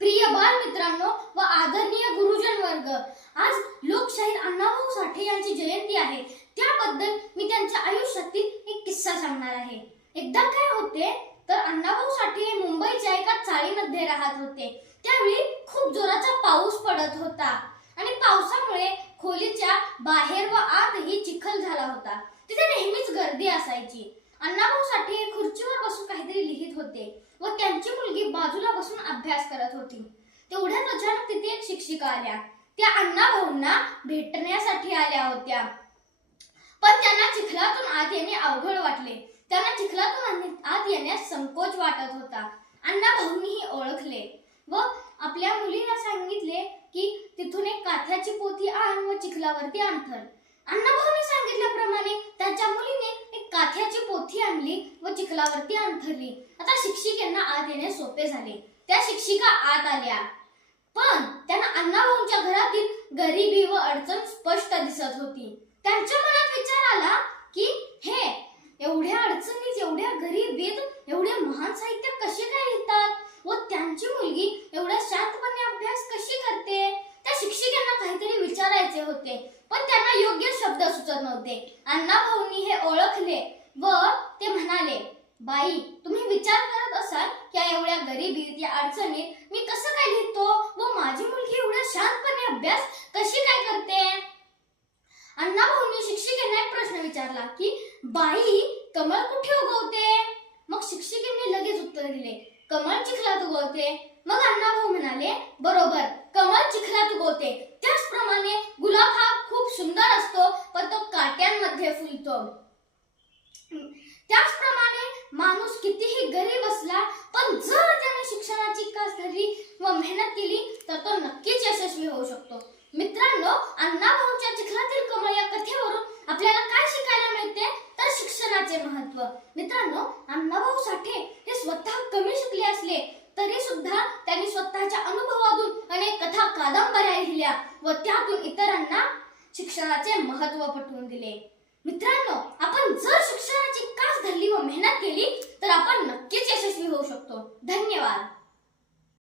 प्रिय बाल मित्रांनो व आदरणीय गुरुजन वर्ग आज लोकशाहीर अण्णाभाऊ साठे यांची जयंती आहे. त्याबद्दल मी त्यांच्या आयुष्यातील एक किस्सा सांगणार आहे. एकदा काय होते तर अण्णाभाऊ साठे हे मुंबईच्या एका चाळीमध्ये राहत होते. त्यावेळी खूप जोराचा पाऊस पडत होता. आणि पावसामुळे खोलीच्या बाहेर व आतही चिखल झाला होता. तिथे नेहमीच गर्दी असायची. अण्णाभाऊ साठे खुर्चीवर बसून काहीतरी लिहित होते. व त्यांची मुलगी बाजूला बसून अभ्यास करत होती. तेवढ्याच अचानक तिथे एक शिक्षिका आल्या. त्या अण्णा भाऊंना भेटण्यासाठी आल्या होत्या. पण त्यांना चिखलातून आत येणे अवघड वाटले. त्यांना चिखलातून आत- येण्यास संकोच वाटत होता. अण्णा भाऊंनीही ओळखले व आपल्या मुलीला सांगितले की तिथून एक काथ्याची पोथी आण व चिखलावरती अंथर. अण्णा अण्णाभाऊने सांगितल्याप्रमाणे त्याच्या मुलीने एक काथ्याची पोथी आणली व चिखलावरती अंथरली. आता शिक्षिकेंना आत येणे सोपे झाले. त्या शिक्षिका आत आल्या. पण त्यांना अण्णाभाऊंच्या घरातील गरिबी व अडचण स्पष्ट दिसत होती. त्यांच्या मनात विचार आला की हे एवढ्या अडचणीत एवढ्या गरिबीत एवढे महान साहित्य कसे काय लिहितात? व त्यांची मुलगी एवढ्या शांतपणे अभ्यास कशी करते? त्या शिक्षिकांना काहीतरी विचारायचे होते पण त्यांना योग्य शब्द सुचत नव्हते. अण्णाभाऊंनी हे ओळखले. बाई तुम्ही विचार करत असाल की एवढ्या गरिबीत या अडचणीत मी कसं काय लिहितो? व माझी मुलगी एवढ्या शांतपणे अभ्यास कशी काय करते? अण्णाभाऊंनी शिक्षिकेने एक प्रश्न विचारला की बाई कमळ कुठे उगवते? मग शिक्षिकेने लगेच उत्तर दिले कमळ चिखलात उगवते. मग अण्णाभाऊ म्हणाले बरोबर कमळ चिखलात उगवते. त्याचप्रमाणे गुलाब हा खूप सुंदर असतो पण तो काट्यांमध्ये फुलतो. त्याचप्रमाणे माणूस कितीही गरीब असला पण जर त्याने शिक्षणाची कास धरली व मेहनत केली तर तो नक्कीच यशस्वी होऊ शकतो. मित्रांनो अण्णाभाऊच्या चिखलातील कमळ या कथेवरून आपल्याला काय शिकायला मिळते? तर शिक्षणाचे महत्त्व. मित्रांनो अण्णाभाऊ साठे हे स्वतः कमी शिकले असले तरी सुद्धा त्यांनी स्वतःच्या अनुभवातून अनेक कथा कादंबऱ्या लिहिल्या व त्यातून इतरांना शिक्षणाचे महत्त्व पटवून दिले. मित्रांनो आपण जर शिक्षण धरली व मेहनत केली तर आपण नक्कीच यशस्वी होऊ शकतो. धन्यवाद.